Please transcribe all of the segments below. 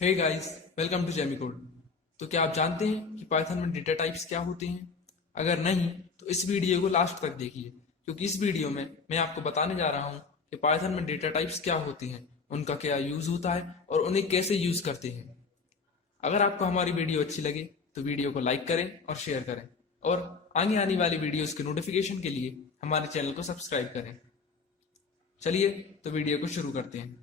Hey guys, welcome to Jamie Code. तो क्या आप जानते हैं कि पाइथन में डेटा टाइप्स क्या होते हैं? अगर नहीं तो इस वीडियो को लास्ट तक देखिए, क्योंकि इस वीडियो में मैं आपको बताने जा रहा हूं कि पाइथन में डेटा टाइप्स क्या होते हैं, उनका क्या यूज होता है और उन्हें कैसे यूज करते हैं। अगर आपको हमारी वीडियो अच्छी लगे तो वीडियो को लाइक करें और शेयर करें, और आगे आने वाली वीडियोस के नोटिफिकेशन के लिए हमारे चैनल को सब्सक्राइब करें। चलिए तो वीडियो को शुरू करते हैं।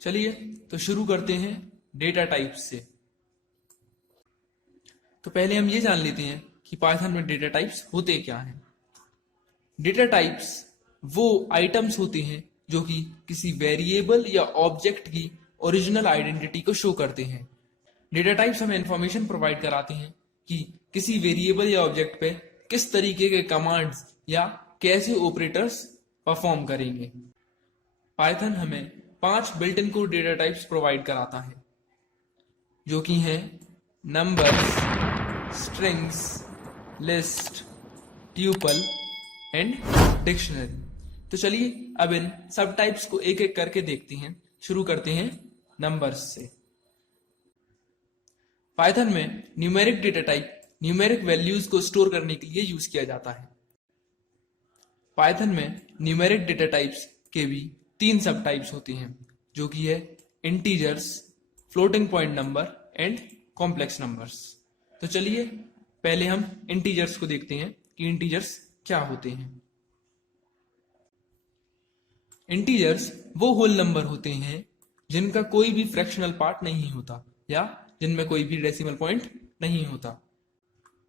चलिए तो शुरू करते हैं डेटा टाइप्स से। तो पहले हम ये जान लेते हैं कि पाइथन में डेटा टाइप्स होते क्या हैं। डेटा टाइप्स वो आइटम्स होते हैं जो कि किसी वेरिएबल या ऑब्जेक्ट की ओरिजिनल आइडेंटिटी को शो करते हैं। डेटा टाइप्स हमें इंफॉर्मेशन प्रोवाइड कराते हैं कि किसी वेरिएबल या ऑब्जेक्ट पे किस तरीके के कमांड्स या कैसे ऑपरेटर्स परफॉर्म करेंगे। पाइथन हमें 5 built in code data types provide कराता है, जो कि हैं numbers, strings, list, tuple and dictionary. तो चलिए अब इन सब टाइप्स को एक एक करके देखते हैं। शुरू करते हैं नंबर्स से। पाइथन में numeric data type numeric values को स्टोर करने के लिए यूज किया जाता है। पाइथन में न्यूमेरिक डेटा टाइप्स के भी 3 सब टाइप्स होते हैं, जो कि है integers, floating point number and complex numbers. तो चलिए पहले हम इंटीजर्स को देखते हैं कि इंटीजर्स क्या होते हैं। इंटीजर्स वो होल नंबर होते हैं जिनका कोई भी फ्रैक्शनल पार्ट नहीं होता या जिनमें कोई भी डेसिमल पॉइंट नहीं होता।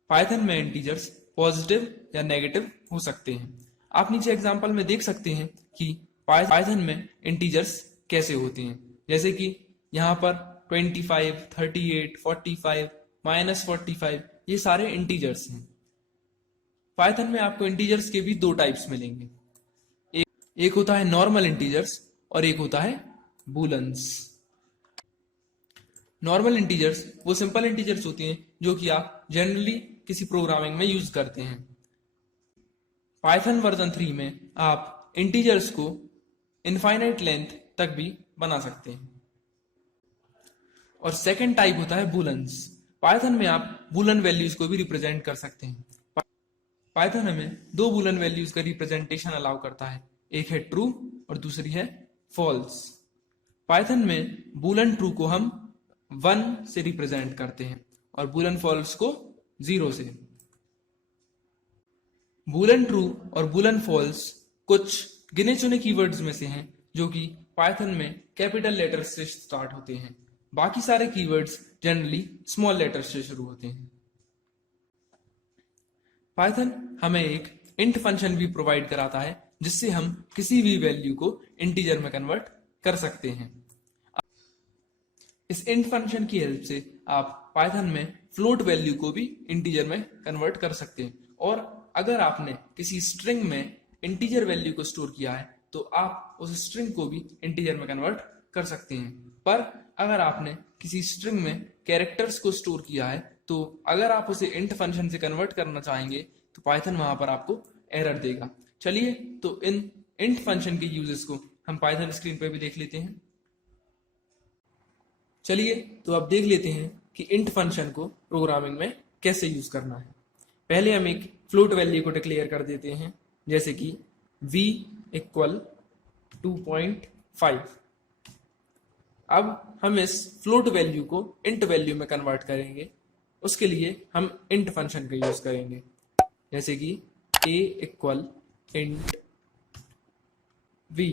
पाइथन में इंटीजर्स पॉजिटिव या नेगेटिव हो सकते हैं। आप नीचे एग्जांपल में देख सकते हैं कि पाइथन में इंटीजर्स कैसे होते हैं, जैसे कि यहाँ पर 25, 38, 45, -45 ये सारे इंटीजर्स हैं। पाइथन में आपको इंटीजर्स के भी 2 टाइप्स मिलेंगे। एक होता है नॉर्मल इंटीजर्स और एक होता है बूलन्स। नॉर्मल इंटीजर्स वो सिंपल इंटीजर्स होते हैं जो कि आप जनरली किसी प्रोग्रामिंग में यूज करते हैं। पाइथन वर्जन 3 में आप इंटीजर्स को इनफाइनाइट लेंथ तक भी बना सकते हैं। और सेकंड टाइप होता है बूलन्स। पाइथन में आप बूलन वैल्यूज को भी रिप्रेजेंट कर सकते हैं। पाइथन हमें 2 बूलन वैल्यूज का रिप्रेजेंटेशन अलाउ करता है, एक है ट्रू और दूसरी है फॉल्स। पाइथन में बूलन ट्रू को हम 1 से रिप्रेजेंट करते हैं और बूलन फॉल्स को 0 से। बूलन ट्रू और बूलन फॉल्स कुछ गिने चुने कीवर्ड्स में से हैं जो कि पाइथन में कैपिटल लेटर्स से स्टार्ट होते हैं। बाकी सारे कीवर्ड्स जनरली स्मॉल लेटर्स से शुरू होते हैं। पाइथन हमें एक इंट फंक्शन भी प्रोवाइड कराता है, जिससे हम किसी भी वैल्यू को इंटीजर में कन्वर्ट कर सकते हैं। इस इंट फंक्शन की हेल्प से आप पाइथन में फ्लोट वैल्यू को भी इंटीजर में कन्वर्ट कर सकते हैं, और अगर आपने किसी स्ट्रिंग में इंटीजर वैल्यू को स्टोर किया है तो आप उस स्ट्रिंग को भी इंटीजर में कन्वर्ट कर सकते हैं। पर अगर आपने किसी स्ट्रिंग में कैरेक्टर्स को स्टोर किया है तो अगर आप उसे इंट फंक्शन से कन्वर्ट करना चाहेंगे तो पाइथन वहां पर आपको एरर देगा। चलिए तो इन इंट फंक्शन के यूजेस को हम पाइथन स्क्रीन पर भी देख लेते हैं। चलिए तो अब देख लेते हैं कि इंट फंक्शन को प्रोग्रामिंग में कैसे यूज करना है। पहले हम एक फ्लोट वैल्यू को डिक्लेयर कर देते हैं, जैसे कि v इक्वल 2.5। अब हम इस फ्लोट वैल्यू को इंट वैल्यू में कन्वर्ट करेंगे। उसके लिए हम इंट फंक्शन का यूज करेंगे, जैसे कि a इक्वल इंट v।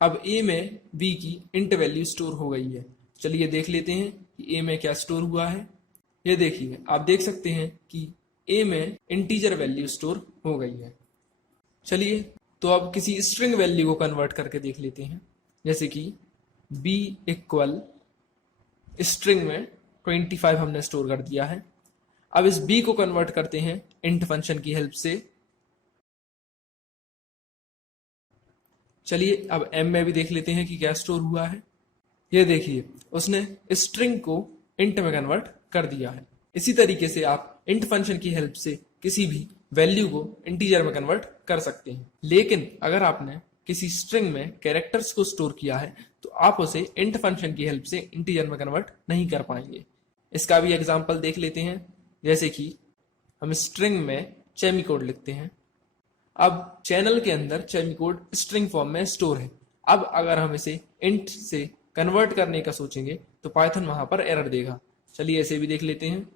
अब a में v की इंट वैल्यू स्टोर हो गई है। चलिए देख लेते हैं कि a में क्या स्टोर हुआ है। ये देखिए, आप देख सकते हैं कि a में इंटीजर वैल्यू स्टोर हो गई है। चलिए तो अब किसी स्ट्रिंग वैल्यू को कन्वर्ट करके देख लेते हैं, जैसे कि b इक्वल स्ट्रिंग में 25 हमने स्टोर कर दिया है। अब इस b को कन्वर्ट करते हैं इंट फंक्शन की हेल्प से। चलिए अब m में भी देख लेते हैं कि क्या स्टोर हुआ है। ये देखिए, उसने स्ट्रिंग को इंट में कन्वर्ट कर दिया है। इसी तरीके से आप इंट फंक्शन की हेल्प से किसी भी वैल्यू को इंटीजर में कन्वर्ट कर सकते हैं। लेकिन अगर आपने किसी स्ट्रिंग में कैरेक्टर्स को स्टोर किया है तो आप उसे इंट फंक्शन की हेल्प से इंटीजर में कन्वर्ट नहीं कर पाएंगे। इसका भी एग्जांपल देख लेते हैं। जैसे कि हम स्ट्रिंग में सेमी कोड लिखते हैं। अब चैनल के अंदर सेमी कोड स्ट्रिंग फॉर्म में स्टोर है। अब अगर हम इसे इंट से कन्वर्ट करने का सोचेंगे तो पाइथन वहां पर एरर देगा। चलिए ऐसे भी देख लेते हैं।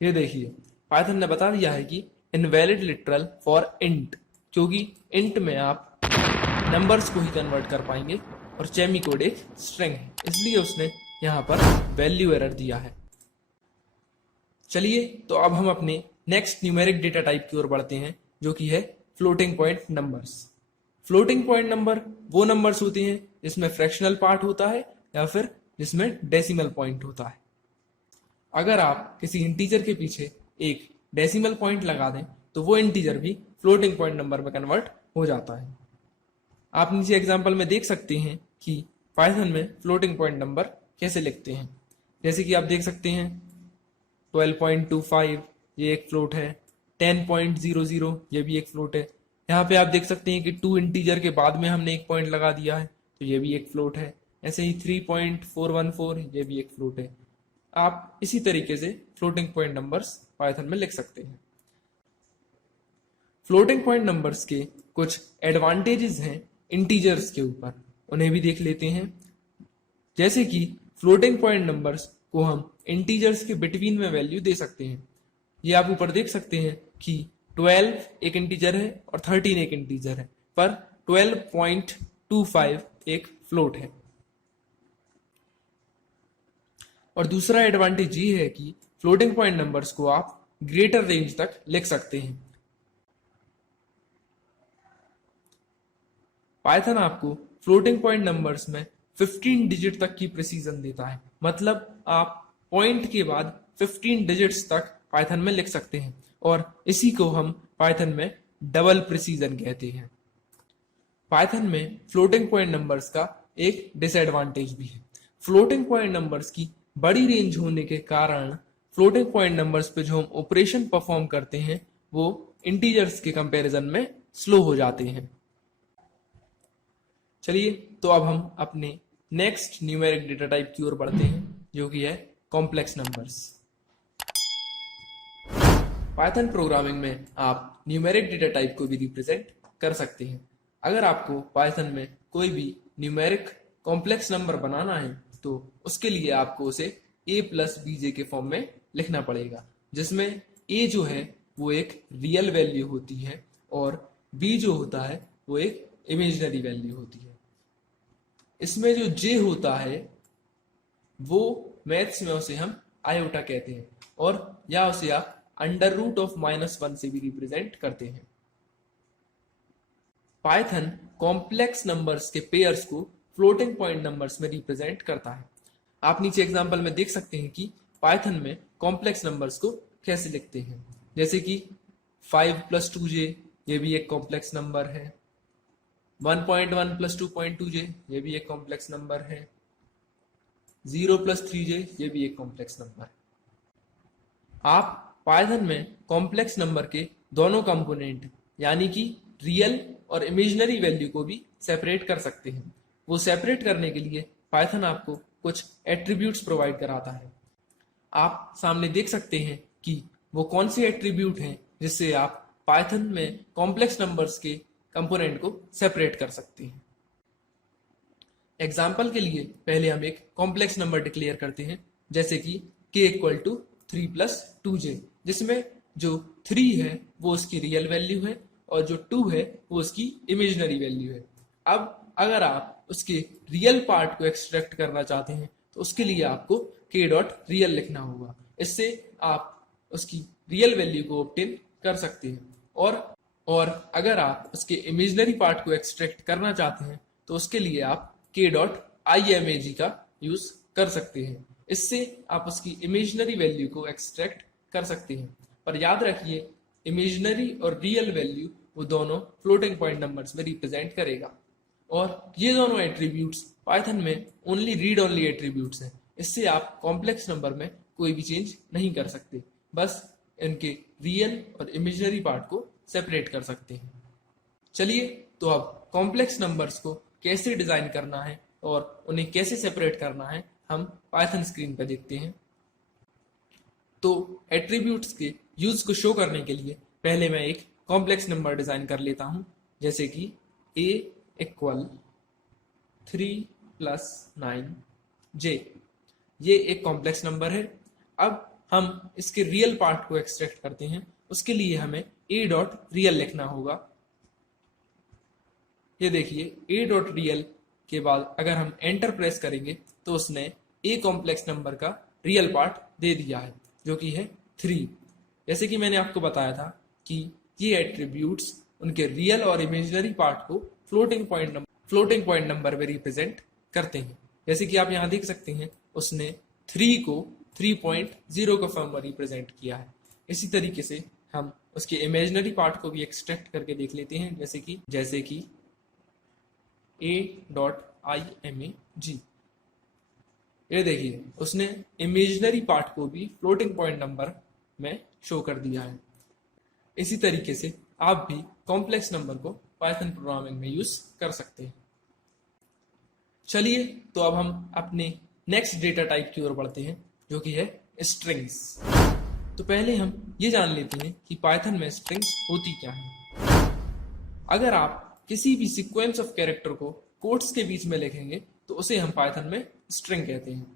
ये देखिए, पाइथन ने बता दिया है कि इनवैलिड लिटरल फॉर इंट, क्योंकि इंट में आप नंबर्स को ही कन्वर्ट कर पाएंगे और सेमी कोड एक स्ट्रिंग है, इसलिए उसने यहाँ पर वैल्यू एरर दिया है। चलिए तो अब हम अपने नेक्स्ट न्यूमेरिक डेटा टाइप की ओर बढ़ते हैं, जो कि है floating point numbers. Floating point number वो नंबर्स होते हैं जिसमें फ्रैक्शनल पार्ट होता है या फिर जिसमें डेसिमल पॉइंट होता है। अगर आप किसी इंटीजर के पीछे एक डेसिमल पॉइंट लगा दें तो वो इंटीजर भी फ्लोटिंग पॉइंट नंबर में कन्वर्ट हो जाता है। आप नीचे एग्जांपल में देख सकते हैं कि पाइथन में फ्लोटिंग पॉइंट नंबर कैसे लिखते हैं। जैसे कि आप देख सकते हैं 12.25 ये एक फ्लोट है, 10.00 ये भी एक फ्लोट है। यहाँ पे आप देख सकते हैं कि 2 इंटीजर के बाद में हमने एक पॉइंट लगा दिया है तो ये भी एक फ्लोट है। ऐसे ही 3.414 ये भी एक फ्लोट है। आप इसी तरीके से फ्लोटिंग पॉइंट नंबर्स पाइथन में लिख सकते हैं। फ्लोटिंग पॉइंट नंबर्स के कुछ एडवांटेजेस हैं इंटीजर्स के ऊपर, उन्हें भी देख लेते हैं। जैसे कि फ्लोटिंग पॉइंट नंबर्स को हम इंटीजर्स के बिटवीन में वैल्यू दे सकते हैं। ये आप ऊपर देख सकते हैं कि 12 एक इंटीजर है और 13 एक इंटीजर है, पर 12.25 एक फ्लोट है। और दूसरा एडवांटेज ये है कि फ्लोटिंग पॉइंट नंबर्स को आप ग्रेटर रेंज तक लिख सकते हैं। पाइथन आपको फ्लोटिंग पॉइंट नंबर्स में 15 डिजिट तक की प्रिसीजन देता है, मतलब आप पॉइंट के बाद 15 डिजिट्स तक पाइथन में लिख सकते हैं और इसी को हम पाइथन में डबल प्रिसीजन कहते हैं। पाइथन में फ्लोटिंग पॉइंट नंबर्स का एक डिसएडवांटेज भी है। फ्लोटिंग पॉइंट नंबर्स की बड़ी रेंज होने के कारण फ्लोटिंग पॉइंट नंबर्स पे जो हम ऑपरेशन परफॉर्म करते हैं वो इंटीजर्स के कंपैरिजन में स्लो हो जाते हैं। चलिए तो अब हम अपने नेक्स्ट न्यूमेरिक डेटा टाइप की ओर बढ़ते हैं, जो कि है कॉम्प्लेक्स नंबर्स। पाइथन प्रोग्रामिंग में आप न्यूमेरिक डेटा टाइप को भी रिप्रेजेंट कर सकते हैं। अगर आपको पाइथन में कोई भी न्यूमेरिक कॉम्प्लेक्स नंबर बनाना है तो उसके लिए आपको उसे a प्लस बीजे के फॉर्म में लिखना पड़ेगा, जिसमें a जो है वो एक रियल वैल्यू होती है और b जो होता है वो एक इमेजिनरी वैल्यू होती है। इसमें जो j होता है वो मैथ्स में उसे हम आयोटा कहते हैं और या उसे आप अंडर रूट ऑफ -1 से भी रिप्रेजेंट करते हैं। पाइथन कॉम्प्लेक्स नंबर्स के पेयर्स को फ्लोटिंग पॉइंट नंबर्स में रिप्रेजेंट करता है। आप नीचे एग्जांपल में देख सकते हैं कि पाइथन में कॉम्प्लेक्स नंबर्स को कैसे लिखते हैं। जैसे कि 5 + 2j ये भी एक कॉम्प्लेक्स नंबर है, 1.1 + 2.2j ये भी एक कॉम्प्लेक्स नंबर है, 0 + 3j ये भी एक कॉम्प्लेक्स नंबर है। आप पाइथन में कॉम्प्लेक्स नंबर के दोनों कंपोनेंट यानी कि रियल और इमेजिनरी वैल्यू को भी सेपरेट कर सकते हैं। वो सेपरेट करने के लिए पाइथन आपको कुछ एट्रीब्यूट्स प्रोवाइड कराता है। आप सामने देख सकते हैं कि वो कौन से एट्रीब्यूट हैं जिससे आप पाइथन में कॉम्प्लेक्स नंबर्स के कंपोनेंट को सेपरेट कर सकते हैं। एग्जाम्पल के लिए पहले हम एक कॉम्प्लेक्स नंबर डिक्लेयर करते हैं, जैसे कि k = 3 + 2j, जिसमें जो 3 है वो उसकी रियल वैल्यू है और जो 2 है वो उसकी इमेजिनरी वैल्यू है। अब अगर आप उसके रियल पार्ट को एक्सट्रैक्ट करना चाहते हैं तो उसके लिए आपको k.real लिखना होगा। इससे आप उसकी रियल वैल्यू को ऑब्टेन कर सकते हैं और अगर आप उसके इमेजिनरी पार्ट को एक्सट्रैक्ट करना चाहते हैं तो उसके लिए आप k.imag का यूज कर सकते हैं। इससे आप उसकी इमेजिनरी वैल्यू को एक्सट्रैक्ट कर सकते हैं। पर याद रखिए, इमेजिनरी और रियल वैल्यू वो दोनों फ्लोटिंग पॉइंट नंबर्स में रिप्रेजेंट करेगा। और ये दोनों एट्रीब्यूट्स पाइथन में ओनली रीड ओनली एट्रीब्यूट्स हैं। इससे आप कॉम्प्लेक्स नंबर में कोई भी चेंज नहीं कर सकते, बस इनके रियल और इमेजिनरी पार्ट को सेपरेट कर सकते हैं। चलिए तो अब कॉम्प्लेक्स नंबर्स को कैसे डिजाइन करना है और उन्हें कैसे सेपरेट करना है हम पाइथन स्क्रीन पर देखते हैं। तो एट्रीब्यूट्स के यूज को शो करने के लिए पहले मैं एक कॉम्प्लेक्स नंबर डिजाइन कर लेता हूं, जैसे कि a इक्वल 3 + 9j। ये एक कॉम्प्लेक्स नंबर है। अब हम इसके रियल पार्ट को एक्सट्रैक्ट करते हैं। उसके लिए हमें a डॉट रियल लिखना होगा। ये देखिए a डॉट रियल के बाद अगर हम एंटर प्रेस करेंगे तो उसने a कॉम्प्लेक्स नंबर का रियल पार्ट दे दिया है, जो कि है 3। जैसे कि मैंने आपको बताया था कि ये एट्रीब्यूट्स उनके रियल और इमेजिनरी पार्ट को फ्लोटिंग पॉइंट नंबर में रिप्रेजेंट करते हैं। जैसे कि आप यहाँ देख सकते हैं उसने 3 को 3.0 का फॉर्म में रिप्रेजेंट किया है। इसी तरीके से हम उसके इमेजिनरी पार्ट को भी एक्सट्रैक्ट करके देख लेते हैं, जैसे कि a.imag। ये देखिए उसने इमेजिनरी पार्ट को भी फ्लोटिंग पॉइंट नंबर में शो कर दिया है। इसी तरीके से आप भी कॉम्प्लेक्स नंबर को पाइथन प्रोग्रामिंग में यूज कर सकते हैं। चलिए तो अब हम अपने नेक्स्ट डेटा टाइप की ओर बढ़ते हैं, जो कि है स्ट्रिंग्स। तो पहले हम ये जान लेते हैं कि पाइथन में स्ट्रिंग्स होती क्या है। अगर आप किसी भी सीक्वेंस ऑफ कैरेक्टर को कोट्स के बीच में लिखेंगे तो उसे हम पाइथन में स्ट्रिंग कहते हैं।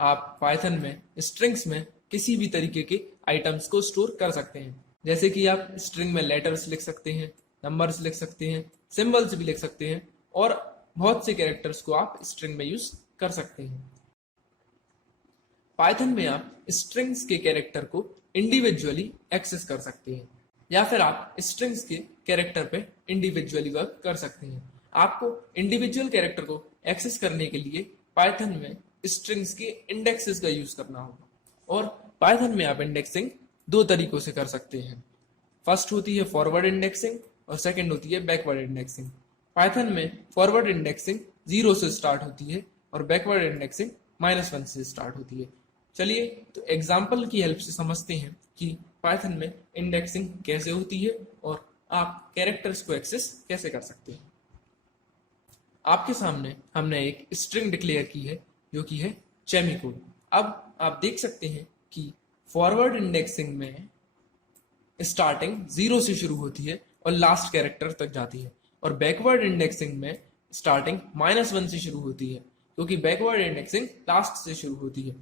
आप पाइथन में स्ट्रिंग्स में किसी भी तरीके के आइटम्स को स्टोर कर सकते हैं। जैसे कि आप स्ट्रिंग में लेटर्स लिख सकते हैं, नंबर्स लिख सकते हैं, सिंबल्स भी लिख सकते हैं और बहुत से कैरेक्टर्स को आप स्ट्रिंग में यूज कर सकते हैं। पाइथन में आप स्ट्रिंग्स के कैरेक्टर को इंडिविजुअली एक्सेस कर सकते हैं या फिर आप स्ट्रिंग्स के कैरेक्टर पे इंडिविजुअली वर्क कर सकते हैं। आपको इंडिविजुअल कैरेक्टर को एक्सेस करने के लिए पाइथन में स्ट्रिंग्स के इंडेक्सेस का यूज करना होगा। और पाइथन में आप इंडेक्सिंग 2 तरीकों से कर सकते हैं। फर्स्ट होती है फॉरवर्ड इंडेक्सिंग और सेकंड होती है बैकवर्ड इंडेक्सिंग। पाइथन में फॉरवर्ड इंडेक्सिंग 0 से स्टार्ट होती है और बैकवर्ड इंडेक्सिंग -1 से स्टार्ट होती है। चलिए तो एग्जाम्पल की हेल्प से समझते हैं कि पाइथन में इंडेक्सिंग कैसे होती है और आप कैरेक्टर्स को एक्सेस कैसे कर सकते हैं। आपके सामने हमने एक स्ट्रिंग डिक्लेयर की है, जो कि है सेमीकोलन। अब आप देख सकते हैं कि फॉरवर्ड इंडेक्सिंग में स्टार्टिंग 0 से शुरू होती है और लास्ट कैरेक्टर तक जाती है, और बैकवर्ड इंडेक्सिंग में स्टार्टिंग -1 से शुरू होती है, क्योंकि बैकवर्ड इंडेक्सिंग लास्ट से शुरू होती है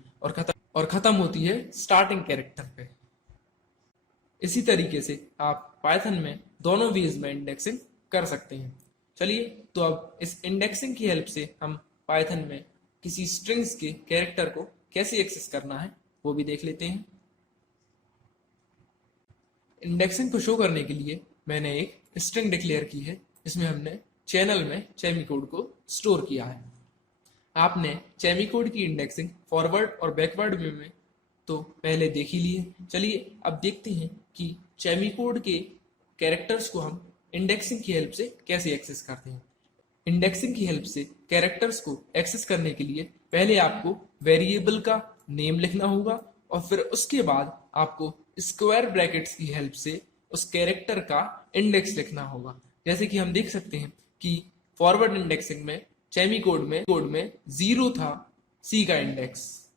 और खत्म होती है स्टार्टिंग कैरेक्टर पे। इसी तरीके से आप पाइथन में दोनों वेज में इंडेक्सिंग कर सकते हैं। चलिए तो अब इस इंडेक्सिंग की हेल्प से हम पाइथन में किसी स्ट्रिंग्स के कैरेक्टर को कैसे एक्सेस करना है वो भी देख लेते हैं। इंडेक्सिंग को शो करने के लिए मैंने एक स्ट्रिंग डिक्लेयर की है, जिसमें हमने चैनल में सेमीकोड को स्टोर किया है। आपने सेमीकोड की इंडेक्सिंग फॉरवर्ड और बैकवर्ड में तो पहले देख ही ली है। चलिए अब देखते हैं कि सेमीकोड के कैरेक्टर्स को हम इंडेक्सिंग की हेल्प से कैसे एक्सेस करते हैं। इंडेक्सिंग की हेल्प से कैरेक्टर्स को एक्सेस करने के लिए पहले आपको वेरिएबल का नेम लिखना होगा और फिर उसके बाद आपको स्क्वायर ब्रैकेट्स की हेल्प से उस कैरेक्टर का इंडेक्स लिखना होगा। जैसे कि हम देख सकते हैं कि फॉरवर्ड इंडेक्सिंग में सेमीकोड में 0 था सी का इंडेक्स।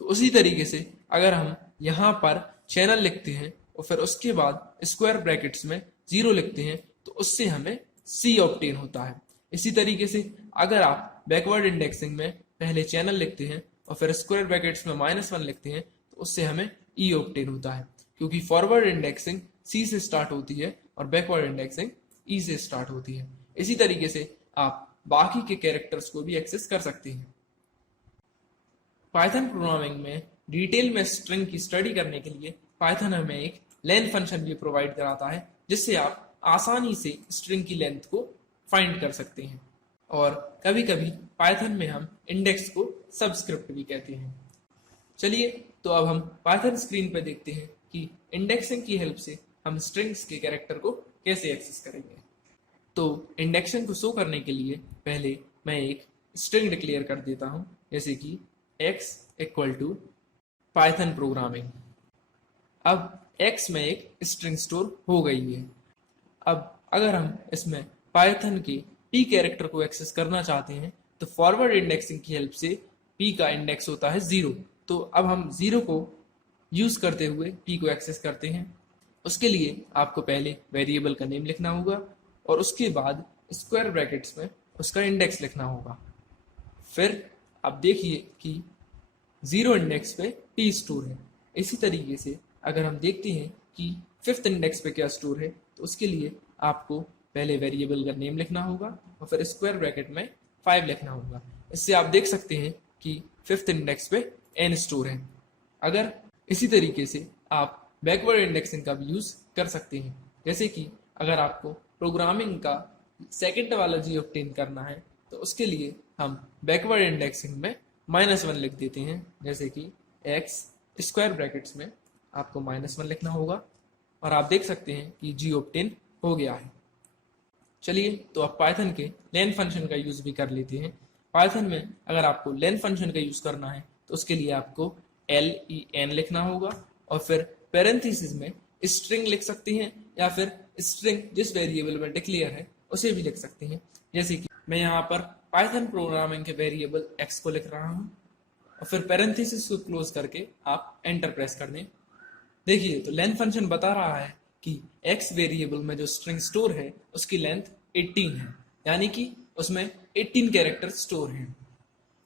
तो उसी तरीके से अगर हम यहाँ पर चैनल लिखते हैं और फिर उसके बाद स्क्वायर ब्रैकेट्स में 0 लिखते हैं तो उससे हमें सी ऑब्टेन होता है। इसी तरीके से अगर आप बैकवर्ड इंडेक्सिंग में पहले चैनल लिखते हैं और फिर स्क्वायर ब्रैकेट्स में -1 लिखते हैं तो उससे हमें ई ऑब्टेन होता है, क्योंकि फॉरवर्ड इंडेक्सिंग सी से स्टार्ट होती है और बैकवर्ड इंडेक्सिंग ई से स्टार्ट होती है। इसी तरीके से आप बाकी के कैरेक्टर्स को भी एक्सेस कर सकते हैं। पाइथन प्रोग्रामिंग में डिटेल में स्ट्रिंग की स्टडी करने के लिए पाइथन हमें एक लेंथ फंक्शन भी प्रोवाइड कराता है, जिससे आप आसानी से स्ट्रिंग की लेंथ को फाइंड कर सकते हैं। और कभी कभी पाइथन में हम इंडेक्स को सबस्क्रिप्ट भी कहते हैं। चलिए तो अब हम पाइथन स्क्रीन पर देखते हैं कि इंडेक्सिंग की हेल्प से हम स्ट्रिंग्स के कैरेक्टर को कैसे एक्सेस करेंगे। तो इंडेक्शन को शो करने के लिए पहले मैं एक स्ट्रिंग डिक्लेयर कर देता हूं, जैसे कि x equal to Python programming. अब x में एक स्ट्रिंग स्टोर हो गई है। अब अगर हम इसमें पाइथन के p कैरेक्टर को एक्सेस करना चाहते हैं तो फॉरवर्ड इंडेक्सिंग की हेल्प से p का इंडेक्स होता है 0। तो अब हम 0 को यूज करते हुए p को एक्सेस करते हैं। उसके लिए आपको पहले वेरिएबल का नेम लिखना होगा और उसके बाद स्क्वायर ब्रैकेट्स में उसका इंडेक्स लिखना होगा। फिर आप देखिए कि 0 इंडेक्स पे p स्टोर है। इसी तरीके से अगर हम देखते हैं कि 5th इंडेक्स पे क्या स्टोर है तो उसके लिए आपको पहले वेरिएबल का नेम लिखना होगा और फिर स्क्वायर ब्रैकेट में 5 लिखना होगा। इससे आप देख सकते हैं कि 5th इंडेक्स पे n स्टोर है। अगर इसी तरीके से आप बैकवर्ड इंडेक्सिंग का भी यूज कर सकते हैं, जैसे कि अगर आपको प्रोग्रामिंग का सेकंड वाला जी ऑब्टेन करना है तो उसके लिए हम बैकवर्ड इंडेक्सिंग में -1 लिख देते हैं, जैसे कि x स्क्वायर ब्रैकेट्स में आपको -1 लिखना होगा और आप देख सकते हैं कि जी ऑब्टेन हो गया है। चलिए तो अब पाइथन के लेन फंक्शन का यूज भी कर लेते हैं। पाइथन में अगर आपको लेन फंक्शन का यूज करना है तो उसके लिए आपको len लिखना होगा और फिर पैरेंथेसिस में स्ट्रिंग लिख सकते हैं या फिर स्ट्रिंग जिस वेरिएबल में डिक्लेयर है उसे भी लिख सकते हैं। जैसे कि मैं यहाँ पर पाइथन प्रोग्रामिंग के वेरिएबल x को लिख रहा हूँ और फिर पैरेंथेसिस को क्लोज करके आप एंटर प्रेस कर दें। देखिए तो लेंथ फंक्शन बता रहा है कि x वेरिएबल में जो स्ट्रिंग स्टोर है उसकी लेंथ 18 है, यानी कि उसमें 18 कैरेक्टर स्टोर हैं।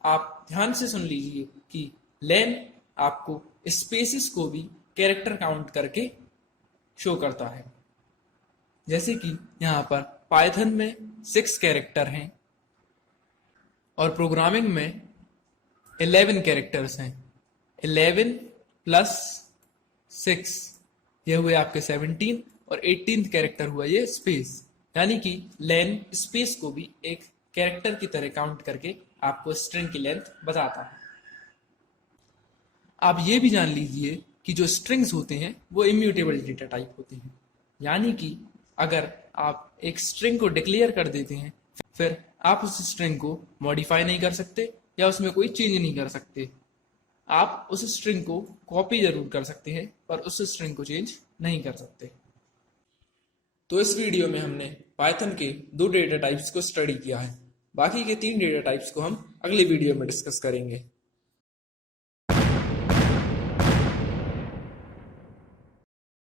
आप ध्यान से सुन लीजिए कि लेन आपको स्पेसिस को भी कैरेक्टर काउंट करके शो करता है। जैसे कि यहाँ पर पाइथन में 6 कैरेक्टर हैं और प्रोग्रामिंग में 11 कैरेक्टर्स हैं। 11 प्लस 6 ये हुए आपके 17 और 18th कैरेक्टर हुआ ये स्पेस, यानी कि लेन स्पेस को भी एक कैरेक्टर की तरह काउंट करके आपको स्ट्रिंग की लेंथ बताता है। आप ये भी जान लीजिए कि जो स्ट्रिंग्स होते हैं वो इम्यूटेबल डेटा टाइप होते हैं, यानी कि अगर आप एक स्ट्रिंग को डिक्लेयर कर देते हैं फिर आप उस स्ट्रिंग को मॉडिफाई नहीं कर सकते या उसमें कोई चेंज नहीं कर सकते। आप उस स्ट्रिंग को कॉपी जरूर कर सकते हैं पर उस स्ट्रिंग को चेंज नहीं कर सकते। तो इस वीडियो में हमने पाइथन के 2 डेटा टाइप्स को स्टडी किया है। बाकी के 3 डेटा टाइप्स को हम अगले वीडियो में डिस्कस करेंगे।